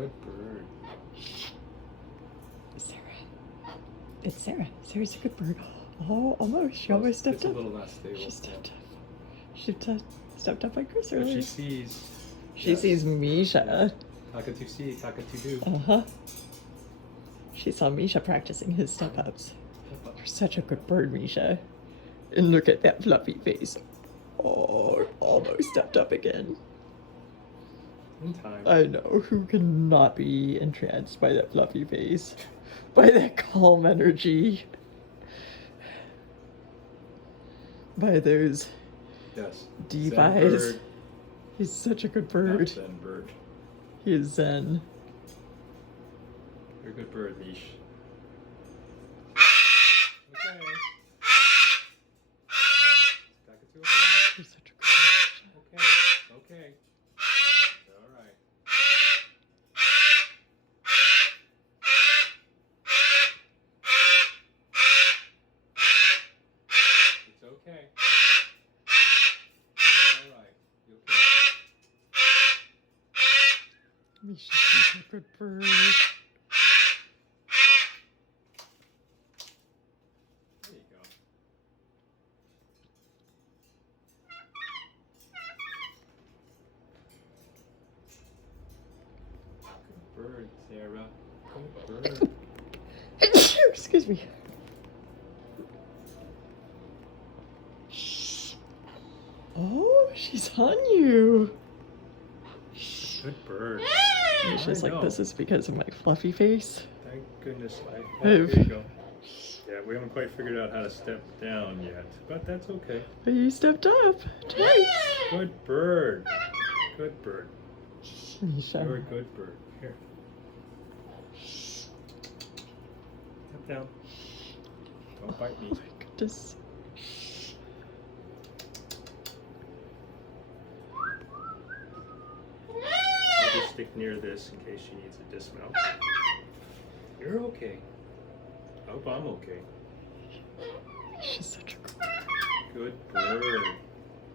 Good bird. Sarah. It's Sarah. Sarah's a good bird. Oh, almost. She almost stepped up. It's a little not stable. She stepped up. She stepped up like Chris But earlier. she sees. She sees Misha. Cockatoo see, cockatoo do. Uh-huh. She saw Misha practicing his step-ups. You're such a good bird, Misha. And look at that fluffy face. Oh, almost stepped up again. In time. I know, who cannot be entranced by that fluffy face? By that calm energy? By those deep eyes. He's such a good bird. Not Zen bird. He is Zen. You're a good bird, Mish. Okay. Cockatoo, okay. You're such a good bird. Okay. Okay. All right. It's okay. All right. You okay? Misha's such a good bird. There you go. Good bird, Sarah. Good bird. Excuse me. Oh, she's on you. Good bird. Misha's like, this is because of my fluffy face. Thank goodness there you go. Yeah, we haven't quite figured out how to step down yet, but that's okay. But you stepped up twice. Good bird. Good bird. Misha. You're a good bird. Here. Step down. Don't bite me. Oh my goodness. I'll just stick near this in case she needs a dismount. You're okay. I hope I'm okay. She's such a good bird. Good bird.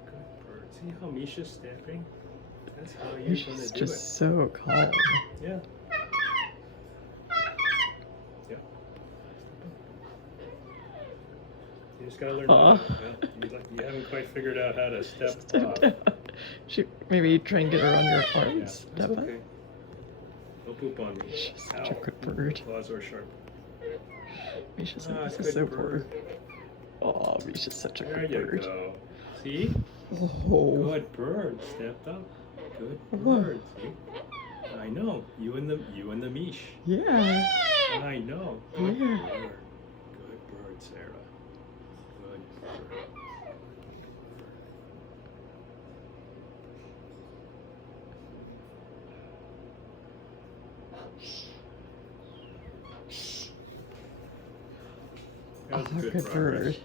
Good bird. See how Misha's stepping? That's how you're going to Misha's do just it. so calm. Yeah. Yeah. You just gotta learn. You haven't quite figured out how to step off. Maybe try and get her on your arms. Yeah, Step that's up. okay. Don't poop on me. She's such Ow. a good bird. Claws are sharp. Misha's like, this good is so bird. poor. Oh, Misha's such a There good you bird. go. See? Oh. Good bird. Stepped up. Good Whoa. bird. See? I know. You and the Mish. Yeah. I know. Yeah. Good bird. Good bird, Sarah. Good bird. That was Oh, good good progress. bird.